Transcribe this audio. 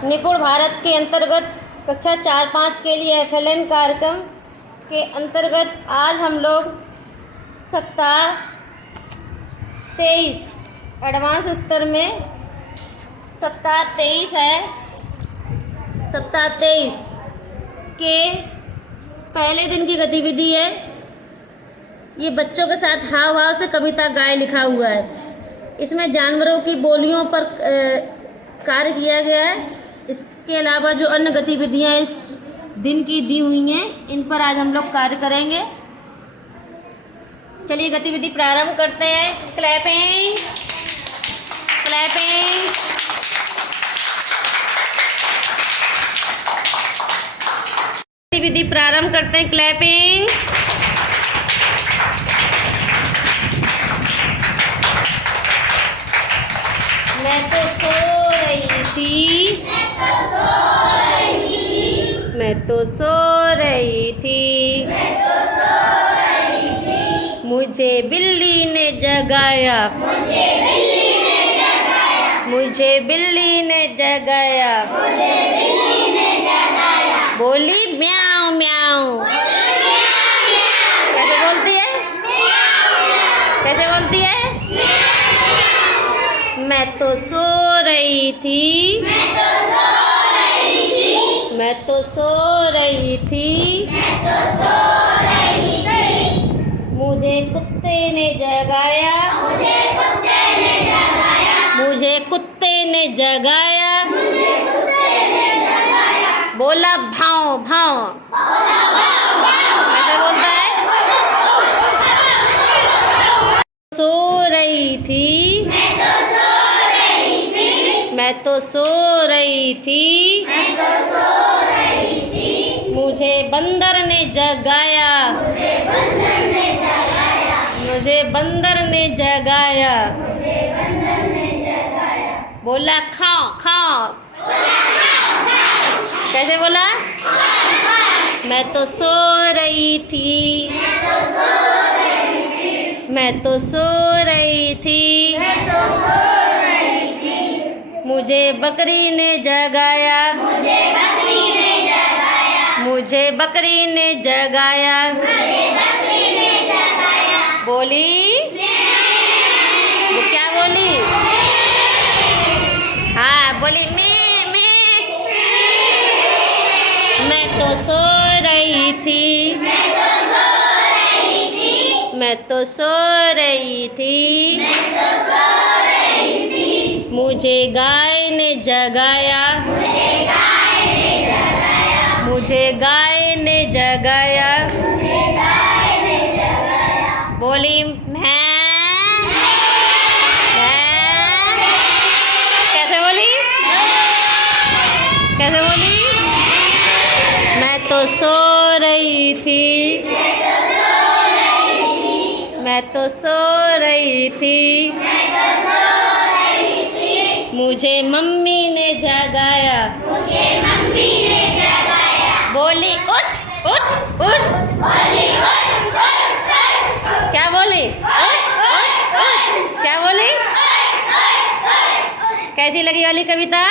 निपुण भारत के अंतर्गत कक्षा 4-5 के लिए FLN कार्यक्रम के अंतर्गत आज हम लोग सप्ताह 23 एडवांस स्तर में सप्ताह 23 है। सप्ताह 23 के पहले दिन की गतिविधि है। ये बच्चों के साथ हाव भाव से कविता गाय लिखा हुआ है। इसमें जानवरों की बोलियों पर कार्य किया गया है। इसके अलावा जो अन्य गतिविधियां इस दिन की दी हुई हैं, इन पर आज हम लोग कार्य करेंगे। चलिए गतिविधि प्रारंभ करते हैं। Clapping clapping. गतिविधि प्रारंभ करते हैं। क्लैपिंग। मैं तो सो रही थी, मैं तो सो रही थी, मुझे बिल्ली ने जगाया, मुझे बिल्ली ने जगाया, बोली म्याऊं म्याऊं। कैसे बोलती है? कैसे बोलती है? मैं तो सो रही थी, मैं तो सो रही थी, मुझे कुत्ते ने जगाया, मुझे कुत्ते ने जगाया, बोला भाव भाव। कैसे बोलता है? सो रही थी, मैं तो सो रही थी, मुझे बंदर ने जगाया, मुझे बंदर ने जगाया, बोला खाओ खाओ। कैसे बोला? मैं तो सो रही थी, मैं तो सो रही थी, मुझे बकरी ने जगाया, मुझे बकरी ने जगाया, बोली। वो क्या बोली? हाँ बोली मैं तो सो रही थी, मैं तो सो रही थी, मुझे गाय ने जगाया, मुझे गाय ने जगाया, बोली मैं। कैसे बोली? कैसे बोली? मैं तो सो रही थी, मैं तो सो रही थी, मुझे मम्मी ने जगाया, बोली उठ उठ उठ। क्या बोली? क्या बोली? कैसी लगी वाली कविता?